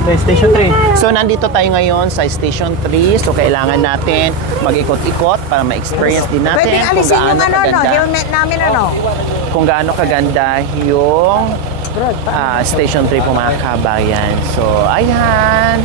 Station 3. So, nandito tayo ngayon sa Station 3. So, kailangan natin mag-ikot-ikot para ma-experience din natin Pwedeng kung alisin yung gaano kaganda. helmet namin Kung gaano kaganda yung Station 3 po mga kabayan. So, ayan.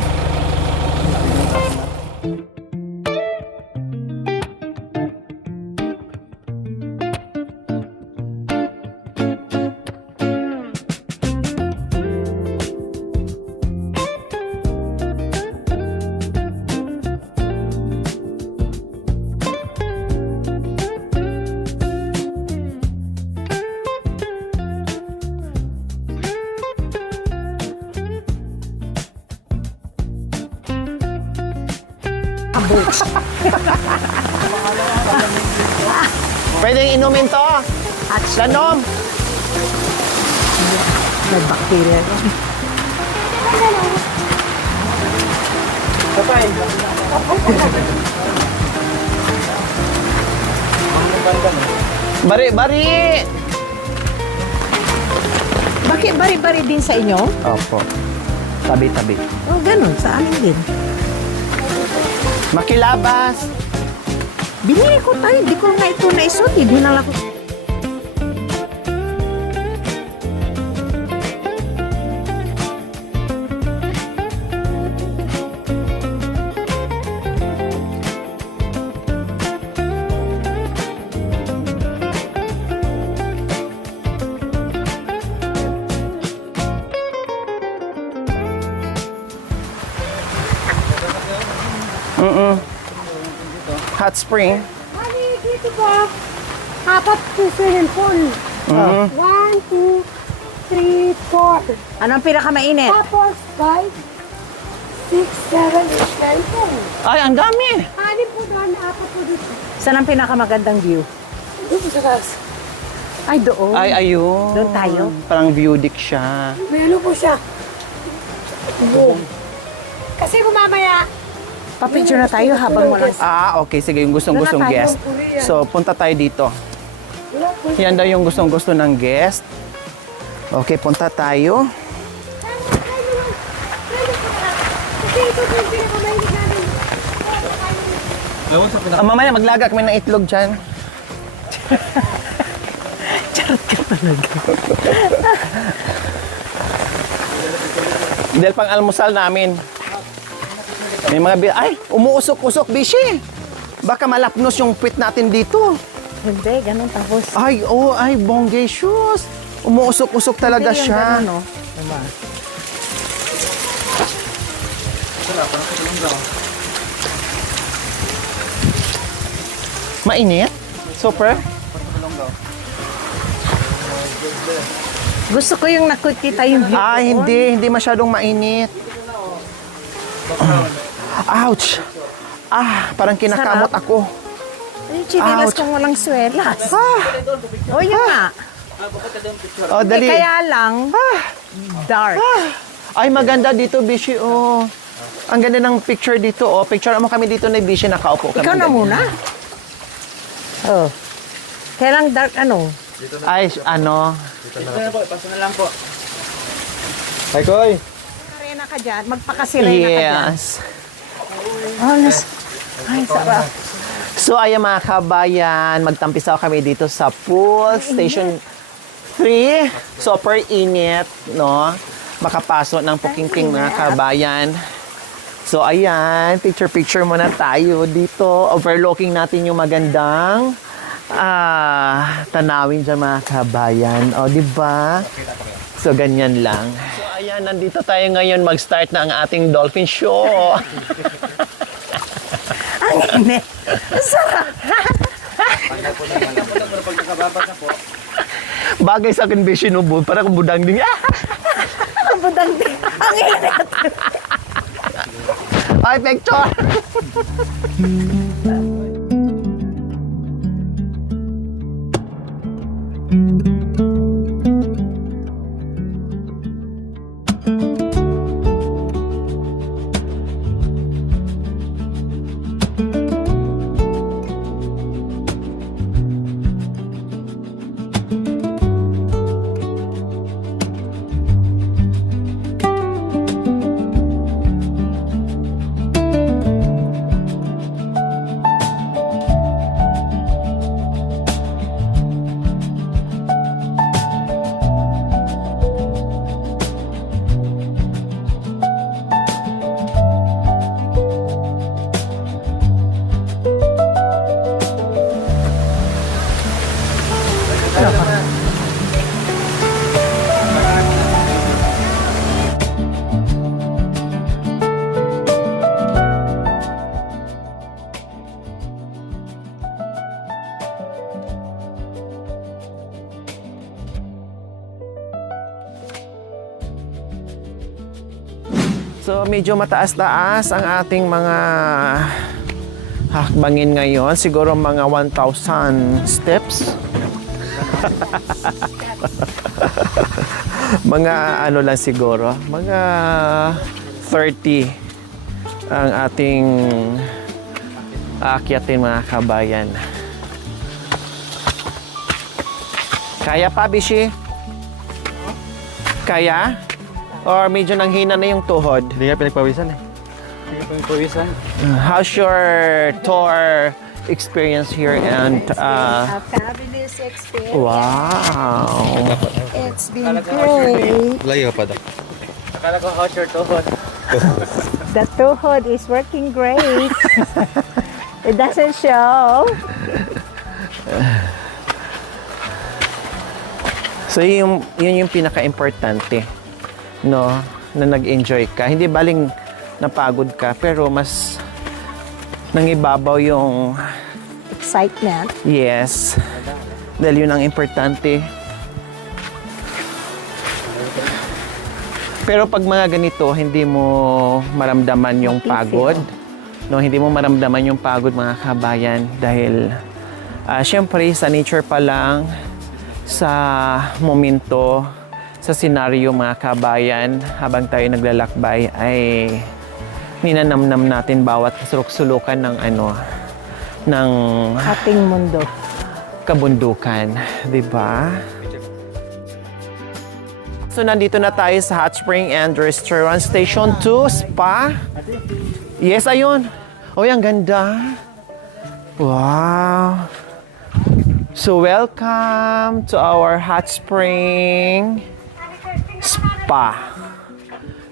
Pwedeng inumin to. Lanom. May bacteria. Kapay. Bari-bari. Bakit bari-bari din sa inyo? Opo. Tabi-tabi. Oh, ganun. Sa amin din. Makilabas. Binili ko tayo. Hindi ko nga ito naisot. Dinala ko. Hot spring. Mali, dito ba? Apat po swimming pool. 1, 2, 3, 4. Anong pinakamainit? Tapos 5, 6, 7, 8, 9, 10. Ay, ang dami. Anim po doon, apat po dito. Saan ang pinakamagandang view? Dito sa taas. Ay, doon. Ay, ayun. Doon tayo? Parang view deck siya. May ano po siya. Boom. Kasi kung mamaya, Papicture na tayo habang walang... Okay. Sige, yung gustong-gustong Doon na tayo. guest. So, punta tayo dito. wala po. Yan daw yung gustong-gusto ng guest. Okay, punta tayo. Kasi ito po yung pinakamahilig namin. Mamaya, maglaga kami ng itlog dyan. Charot ka talaga. Dahil pang almusal namin. May mga ay, umuusok-usok, Bishi. Baka malapnos yung pit natin dito. Hindi, ganun tapos. Ay, bonggay shoes. Umuusok-usok talaga Hindi yung siya. ganun, no? Diba? Mainit? Super? Gusto ko yung nakikita yung view. doon. Hindi masyadong mainit. Ouch! Parang kinakamot Sarap. ako. Ay, chinelas Ouch. kung walang swelas. O, yun nga. Dali. Kaya lang, dark. Ay, maganda dito, Bishi, Ang ganda ng picture dito, Picture mo kami dito na Bishi, nakaupo kami. Ikaw na ganyan. muna. Oh. Kaya lang dark ano? Ay, ano? Paso na lang po. Hi, Koy. Arena ka dyan, magpakasilay na ka dyan. Yes. Ay, sarap. So, ayan mga kabayan, magtampisaw kami dito sa pool, Station 3. Super init, no? Makapasok ng Pukingking mga kabayan. So, ayan, picture-picture muna tayo dito. Overlooking natin yung magandang tanawin dyan mga kabayan. Di ba? So, ganyan lang. So, ayan, nandito tayo ngayon. Mag-start na ang ating dolphin show. Ang init. Sarap. Bagay sa akin, Beshi, no, para kung budang din. Ang budang din. Ang init. Ay, picture! So medyo mataas-taas ang ating mga hakbangin ngayon. Siguro mga 1,000 steps. Mga ano lang siguro, mga 30 ang ating aakyatin mga kabayan. Kaya pa, Bishi? Kaya? Or medyo nanghina na yung tuhod? Hindi nga pinagpawisan eh. Hindi nga pinagpawisan. How's your tour experience here? And A fabulous experience. wow. It's been great. Layo pa daw. Akala ko how's your tuhod? The tuhod is working great. It doesn't show. So yun yung pinaka-importante, no? Na nag-enjoy ka. Hindi baling napagod ka, pero mas nangibabaw yung Excitement. yes. Dahil yun ang importante. Pero pag mga ganito, hindi mo maramdaman yung pagod. No, hindi mo maramdaman yung pagod mga kabayan dahil syempre sa nature pa lang, sa momento, sa senaryo mga kabayan, habang tayo naglalakbay ay ninanamnam natin bawat sulok-sulukan ng ng Ating mundo. kabundukan, di ba? So nandito na tayo sa Hot Spring and Restaurant Station 2 Spa. Yes, ayun. Oh, ang ganda. Wow. So welcome to our Hot Spring Spa.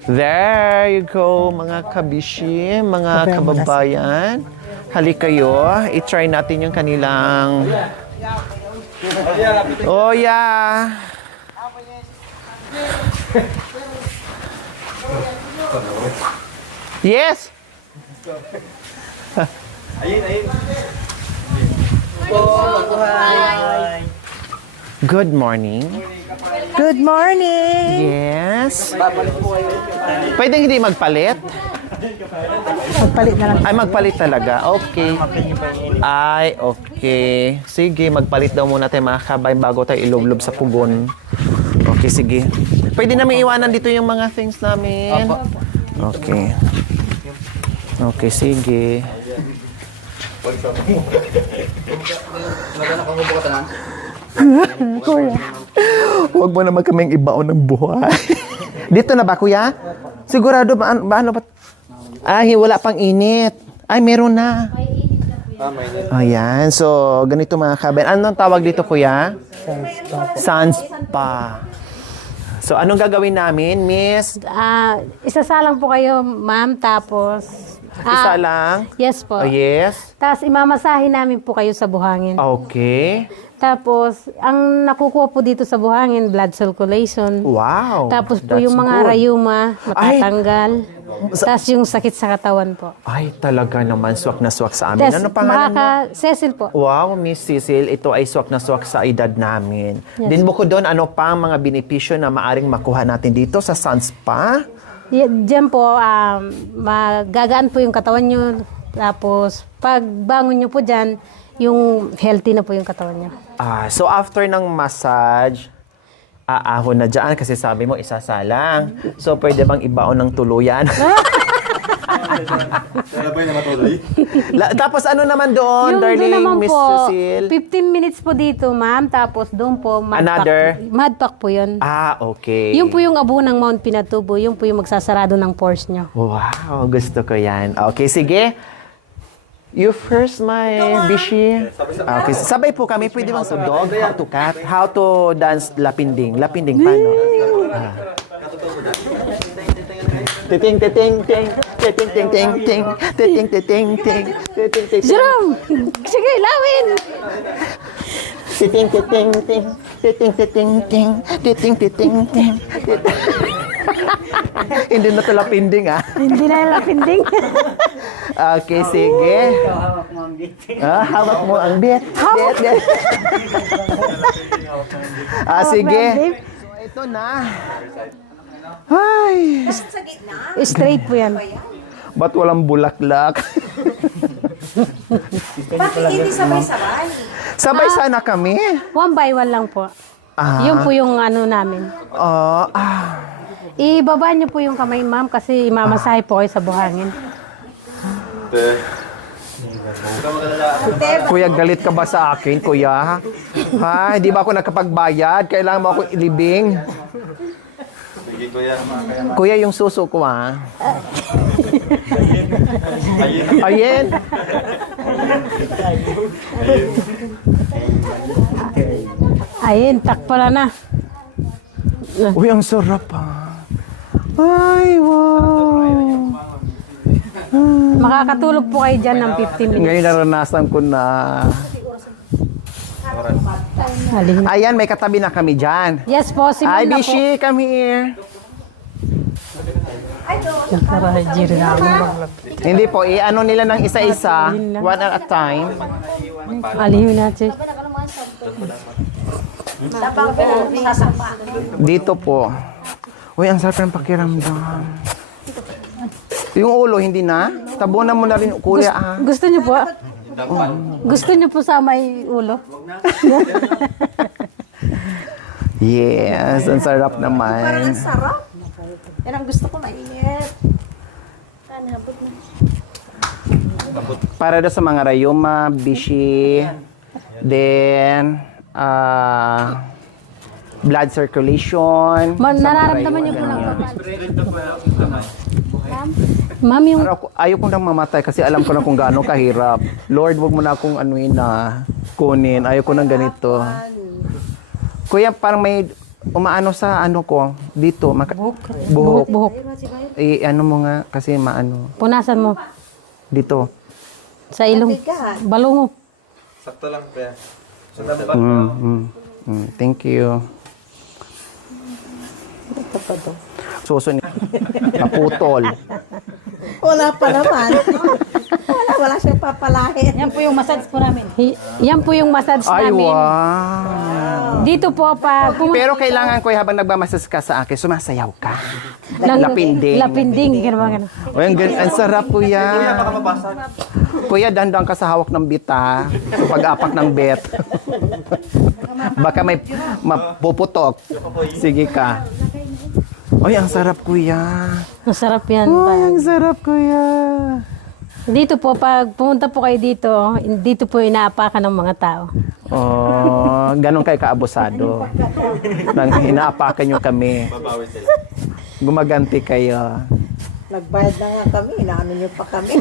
There you go, mga kabishi, mga kababayan. Halika kayo, i-try natin yung kanilang... Oh, yeah. Yes. Good morning. Good morning! Yes. Pwedeng hindi magpalit? Magpalit na lang. Ay, magpalit talaga. Okay. Ay, okay. Sige, magpalit daw muna tayo mga kabay bago tayo ilublob sa pugon. Okay, sige. Pwede namin iwanan dito yung mga things namin. Okay. Okay, sige. Kuya. Huwag mo naman kaming ibaon ng buhay. Dito na ba, kuya? Sigurado ba, ano ba? Ay, wala pang init. Ay, meron na. Ayan. So, ganito mga kabayan. Anong tawag dito, kuya? Sun Spa. So, anong gagawin namin, miss? Isasalang po kayo, ma'am, tapos... Isa lang? Yes po. Oh, yes. Tapos imamasahin namin po kayo sa buhangin. Okay. Tapos, ang nakukuha po dito sa buhangin, blood circulation. Wow. Tapos po That's yung mga good. rayuma, matatanggal. Tapos yung sakit sa katawan po. Ay, talaga naman, swak na swak sa amin. Tapos Ano pangalan mo? Cecil po. Wow, Miss Cecil, ito ay swak na swak sa edad namin. Din bukod doon, ano pa ang mga benepisyo na maaring makuha natin dito sa Sun Spa? Diyan po, magagaan po yung katawan nyo. Tapos, pag bangon nyo po dyan, yung healthy na po yung katawan nyo. So after ng massage, aahon na dyan kasi sabi mo isasalang. So pwede bang ibaon ng tuluyan? Tapos ano naman doon, Yung doon darling naman Miss po, Cecil? 15 minutes po dito, ma'am. Tapos doon po, Another? Mudpack po yun. Okay. Yung po yung abo ng Mount Pinatubo, yung po yung magsasarado ng pores nyo. Wow, gusto ko yan. Okay, sige. You first, my bishi. Okay, sabay po kami. Pwede bang sa dog? How to cat? How to dance lapinding? Lapinding, paano? Titing, titing, ting. Titing, ting, ting, ting. Titing, titing, ting. Titing, titing. Jerome! Sige, lawin! Titing, titing, ting. Titing, titing, ting. Titing, titing, ting. Hindi na ito lapinding, ah. Hindi na yung lapinding. Okay, sige. Hawak mo ang bit. Bit. Sige. So, ito na. Ay. Sa gitna. Straight po yan. Ba't walang bulaklak? Bakit hindi sabay-sabay? Sabay sana kami. 1 by 1 lang po. Ah. Yun po yung ano namin. Ibaba niyo po yung kamay, ma'am, kasi imamasahe po kayo sa buhangin. Kuya, galit ka ba sa akin, kuya? Ha? Hindi ba ako nakapagbayad? Kailangan mo akong ilibing. Kuya, yung suso ko, ha? Ayen. Ayun, takpala na. Uy, ang sarap, ha? Ay, wow. Makakatulog po kayo dyan ng 15 minutes. Ngayon naranasan ko na. Halin. Ayan, may katabi na kami dyan. Yes po, si Hi, ma'am na po. Bishi, come here. Hindi po, i-ano nila ng isa-isa, one at a time. Alihin natin. Dito po. Uy, ang sarap ng pakiramdam. Yung ulo, hindi na? Tabunan mo na rin, kuya, ah. Gusto niyo po? Gusto niyo po sa may ulo? Yes, ang sarap naman. Parang sarap. Yan ang gusto ko, mainit. Para daw sa mga rayuma, bishi, then, blood circulation. Nararamdaman niyo po lang po. Ma'am, yung Ayaw kong nang mamatay kasi alam ko na kung gaano kahirap. Lord, wag mo na akong anuin na kunin. Ayaw ko ng ganito. Kuya, parang may umaano sa ano ko dito. Buhok. buhok. Ano mo nga kasi maano. Punasan mo. Dito. Sa ilong. Balong mo. Sakto lang, pre. Thank you. Suso ni kaputol. Wala pa naman. Wala siyang papalahin. Yan po yung massage po namin. Yan po yung massage Ay, namin. wow. Dito po pa Pero kailangan ko habang nagmamasas ka sa akin, sumasayaw ka. Lapinding. Lapinding. Ganun. O, ang sarap, kuya. Kuya, dandang ka sa hawak ng bita. Sa pag-apak ng bet. Baka may mapuputok. Sige ka. Ay, ang sarap, kuya. Masarap yan. Ay, ang sarap, kuya. Dito po, pag pumunta po kayo dito po inaapakan ng mga tao. Oh, ganun kayo kaabusado. Nang inaapakan nyo kami. Gumaganti kayo. Nagbayad na nga kami. Inaano niyo pa kami.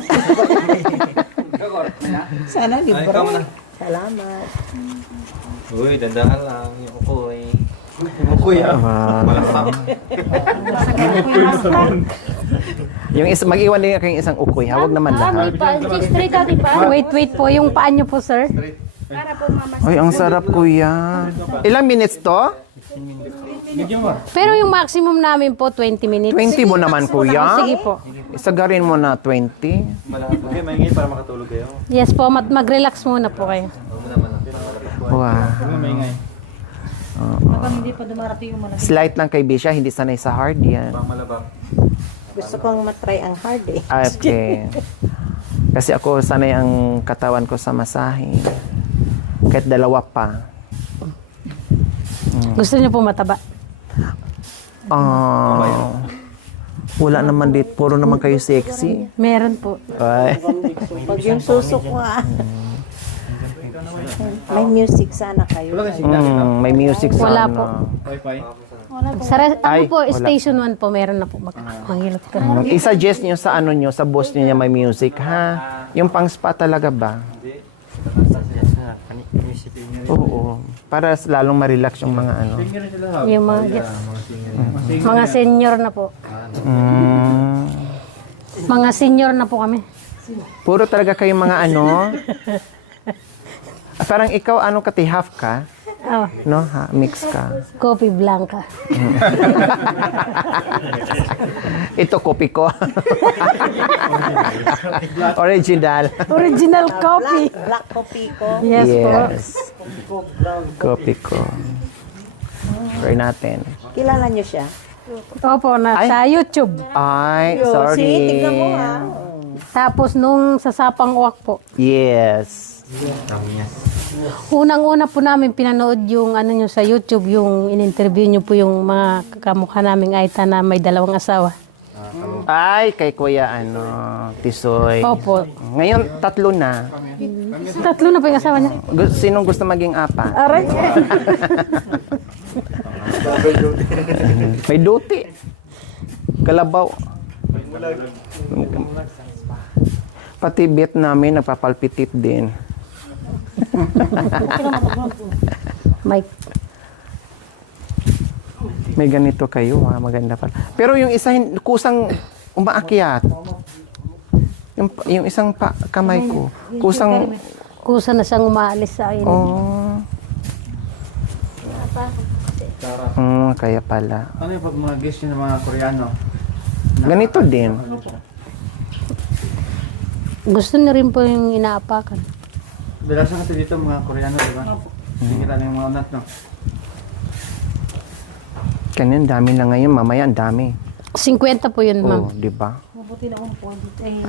Sana libre. Salamat. Uy, dandahan lang. Yung ukoy. Yung mag-iwan din kayong isang ukoy, hawag naman lahat. Wait po. Yung paan nyo po, sir. Ay, ang sarap, kuya. Ilang minutes to? Pero yung maximum namin po, 20 minutes. 20 mo naman, kuya. Sige po. Isagarin mo na 20. Okay, maingay para makatulog kayo. Yes po, mag-relax muna po kayo. Wow. Slight lang kay Bisha, hindi sanay sa hard yan. Malabak. Gusto kong matry ang hard eh. Okay. Kasi ako sanay ang katawan ko sa masahe. Kahit dalawa pa. Gusto niyo po mataba? Wala naman dito. Puro naman kayo sexy. Meron po. Ay. Pag yung susok ko may music sana kayo. May music sa Wala ano. po. Ay, po, wala. station 1 po, meron na po. Manghilot ka. I-suggest nyo sa ano nyo, sa boss nyo niya may music, ha? Yung pang spa talaga ba? Oo. Para lalong ma-relax yung mga ano. Yung mga senior na po. Mga senior na po kami. Puro talaga kayong mga ano. Parang ikaw, ano ka, half ka? Oh, No? Ha? Mix ka. Coffee Blanca. Ito, kopi ko. Original. Original coffee. Black coffee ko. Yes, po. Kopi ko. Try natin. Kilala niyo siya? Opo, sa YouTube. Ay, sorry. See, tignan mo ha. Tapos nung sa Sapang Uwak po. Yes. Unang-una po namin pinanood yung ano nyo sa YouTube, yung in-interview nyo po yung mga kamukha naming Aita na may 2 asawa. Ay, kay Kuya Tisoy. Opo. Ngayon, 3 na. 3 na po yung asawa niya. Sinong gusto maging 4? Aray. May duty. Kalabaw. Pati bet namin nagpapalpitit din. Mike. May ganito kayo ha, maganda pala. Pero yung isa kusang umaakyat. Yung isang kamay ko, kusang Kusa na siyang umaalis sa akin. Kaya pala. Ano yung pag mga guest yung mga Koreano? Ganito din. Gusto niya rin po yung inaapakan. Bilasan kasi dito mga Koreano, di ba? Tingnan na yung mga unat, no? Kanina dami na ngayon, mamaya ang dami. 50 po yun, ma'am. Oh, di ba?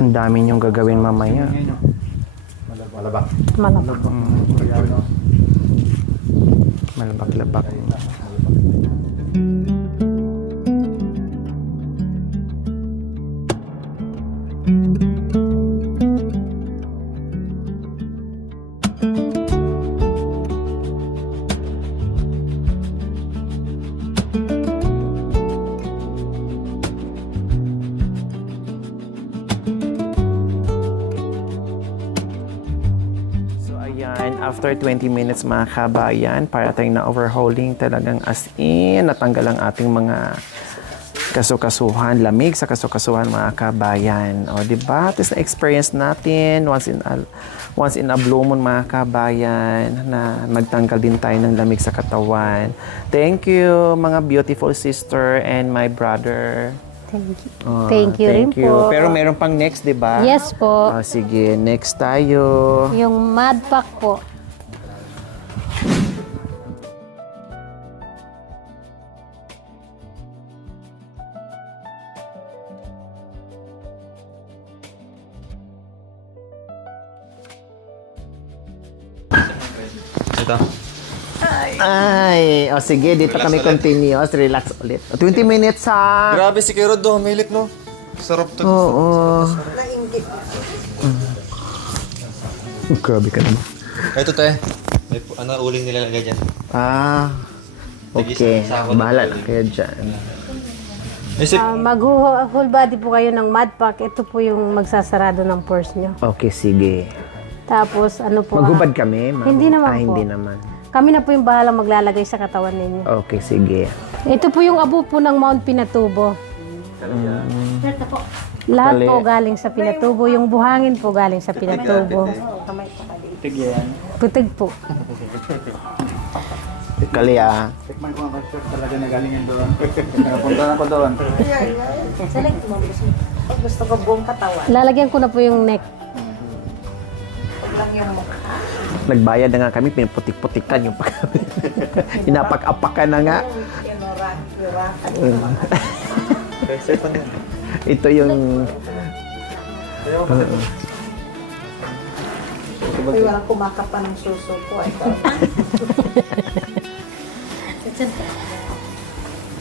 Ang dami niyong gagawin mamaya. Ngayon, no? Malabak. Malabak. Koreano. Malabak-labak. So ayan, after 20 minutes mga kabayan, para tayong na-overhauling talagang as in, natanggal ang ating mga kasukasuhan, lamig sa kasukasuhan mga kabayan. O, di ba? Tapos na-experience natin once in a blue moon mga kabayan na magtanggal din tayo ng lamig sa katawan. Thank you mga beautiful sister and my brother. Thank you. Thank you rin Thank you. po. Pero meron pang next, di ba? Yes po. Sige, next tayo. Yung Mad Pack po. Ito. Ay, sige, dito kami continuous. Relax ulit. 20 minutes ha. Grabe si Kuya Rod, milit no. Sarap to. Oo. Grabe ka naman. Ito te. May uling nilalagay dyan. Okay. Bahala na kayo dyan. Isip. Mag-whole body po kayo ng Mad Pack. Ito po yung magsasarado ng pores nyo. Okay, sige. Tapos ano po? Maghubad kami? Hindi naman po. Hindi naman. Kami na po yung bahala maglalagay sa katawan ninyo. Okay, sige. Ito po yung abo po ng Mount Pinatubo. Lahat Kali. po galing sa Pinatubo. Yung buhangin po galing sa Pinatubo. Tig yan. Putig po. Kali Tikman ko ang restaurant talaga na galing yan doon. Nakapunta na ko doon. Gusto ko buong katawan. Lalagyan ko na po yung neck. Lang yung mukha. Nagbayad na nga kami, piniputik-putikan yung inapak-apakan na nga. Ito yung... Uy, walang kumakapa ng suso ko. Ito.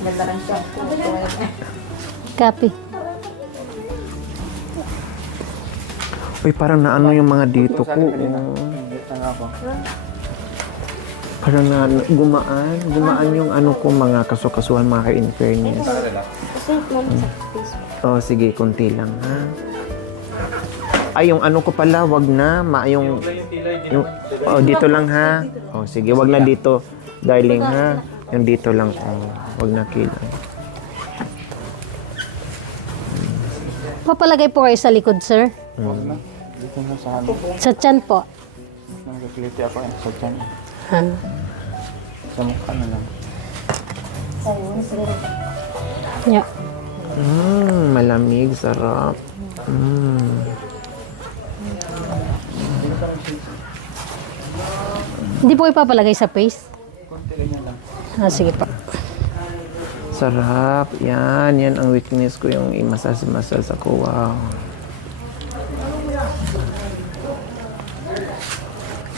Ganda ng shampoo. Copy. Uy, parang naano yung mga dito ko. Parang na gumaan. Gumaan yung ano ko, mga kasukasuhan, mga ka-in-fairness. Oh, sige, konti lang, ha? Ay, yung ano ko pala, wag na. Yung, dito lang, ha? Oh, sige, wag lang dito, darling, ha? Yung dito lang, wag na kilang. Papalagay po kayo sa likod, sir. Sa tiyan po. Nagkakiliti ako sa tiyan. Han. Sa mukha na lang. Yeah. Malamig, sarap. Hindi po ipapalagay sa face? Sige pa. sarap. Yan ang weakness ko, yung i-massage ako. Wow.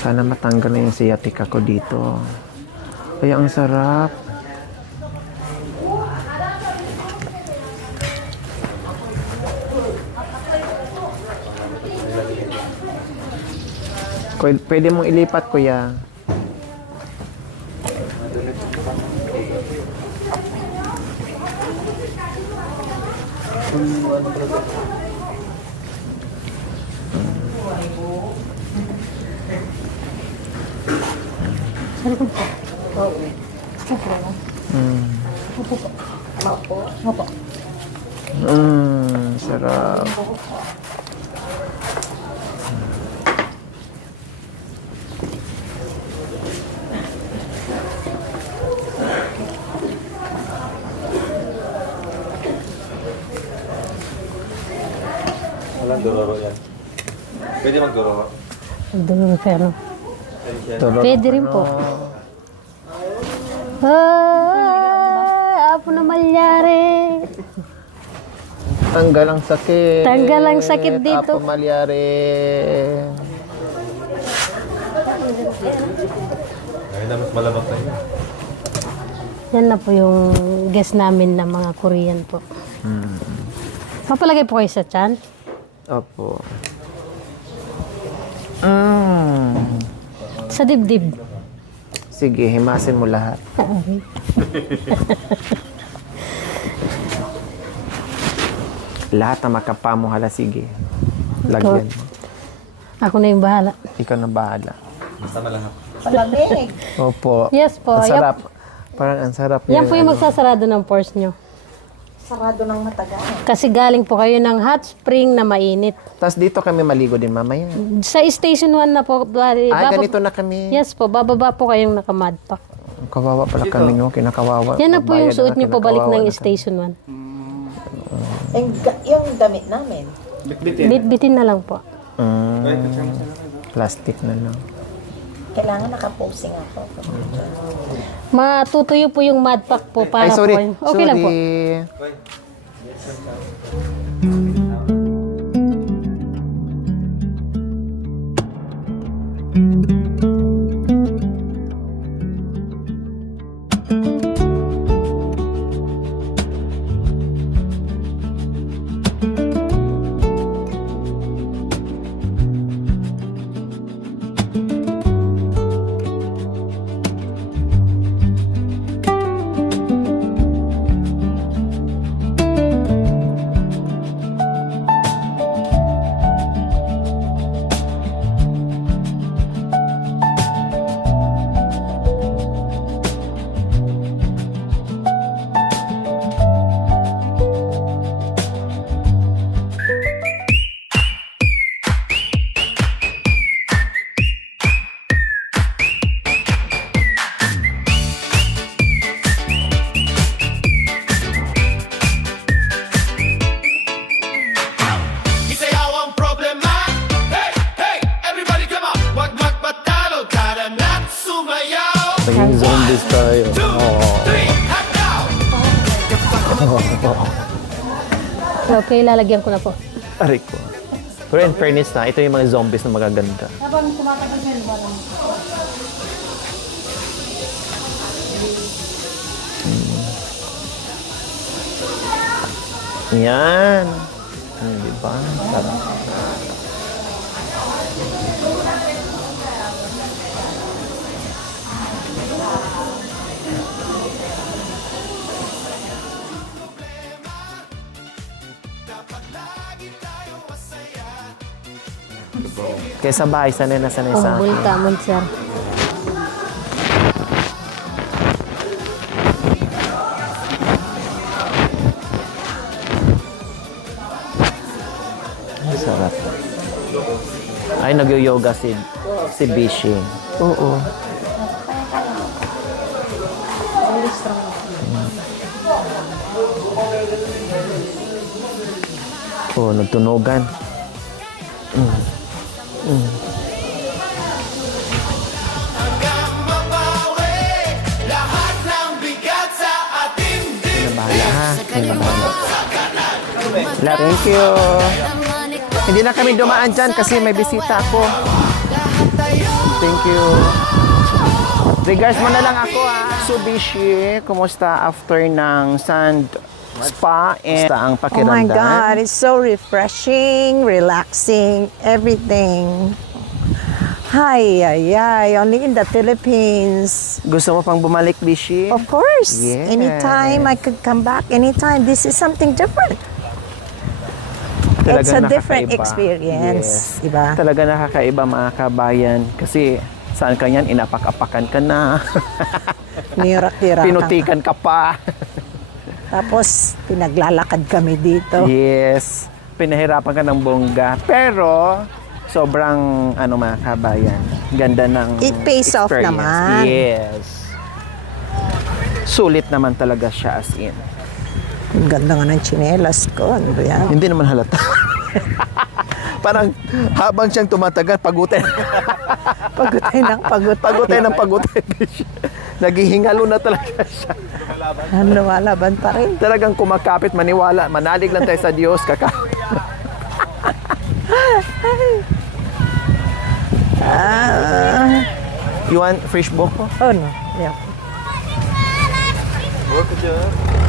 Sana matanggal na yung sciatica ko dito. Ay, ang sarap. Pwede mong ilipat, kuya. Sarap. Walang dororo yan. Pwede mag-dororo. Doon pero. Tulog. Pwede rin po. Apo na malyari. Tanggal ang sakit. Tanggal ang sakit dito. Apo malyari. Ayun na, mas malamang na yun. Yan na po yung guest namin na mga Korean po. Papalagay po kayo sa tiyan. Opo. Sa dibdib. Sige, himasin mo lahat. Lahat na makapa mo, hala, sige. Lagyan mo. Ako na yung bahala. Ikaw na bahala. Basta malahap. Palamig. Opo. Yes po. Ang sarap. Parang ang sarap. Yan po yung magsasarado ng pores nyo. Sarado ng matagal. Kasi galing po kayo ng hot spring na mainit. Tapos dito kami maligo din mamaya. Sa station 1 na po. Ganito na kami. Yes po, bababa po kayong nakamadpack. Kawawa pala kami, no? Kinakawawa. Yan na po yung Pagbayad suot na nyo pabalik kinakawawa ng na kami. station 1. Yung damit namin. Bitbitin. Bitbitin na lang po. Plastic na lang. Kailangan nakaposing ako. Matutuyo po yung madpack po para Ay, sorry. po. Okay lang po. Naging zombies tayo. Okay, lalagyan ko na po. Aray ko. Pero in fairness na, ito yung mga zombies na magaganda. Habang tumatagal yan, walang... Yan. Diba? Sarap. Kaya sa bahay, sanay na sanay sa akin. Kumbulta mo, sir. Sarap. Ay, nag-yoga si Bishi. Oo. Oh, nagtunogan. Thank you. Hindi na kami dumaan dyan kasi may bisita ako. Thank you. Regards mo na lang ako Mitsubishi, kumusta after ng sand spa and ang Oh pakiramdam? my God, it's so refreshing, relaxing, everything. Hi, only in the Philippines. Gusto mo pang bumalik, Bishi? Of course, Yes. anytime I could come back, anytime. This is something different. It's a Talagang different nakakaiba. experience, Yes. diba? Talaga nakakaiba mga kabayan kasi saan ka yan, inapak-apakan ka na, Nirak-tirakan. pinutikan ka pa. Tapos, pinaglalakad kami dito. Yes, pinahirapan ka ng bongga. Pero, sobrang, mga kabayan, ganda ng It pays off experience. naman. Yes. Sulit naman talaga siya as in. Ang ganda nga ng tsinelas ko. Ano ba yan? Hindi naman halata. Parang habang siyang tumatagal, pagutay. Pagutay ng pagutay. Pagutay ng pagutay. Naghihingalo na talaga siya. Lumalaban pa rin. Talagang kumakapit, maniwala. Manalig lang tayo sa Diyos. You want fish boko? Oh no. Yeah. Work dyan.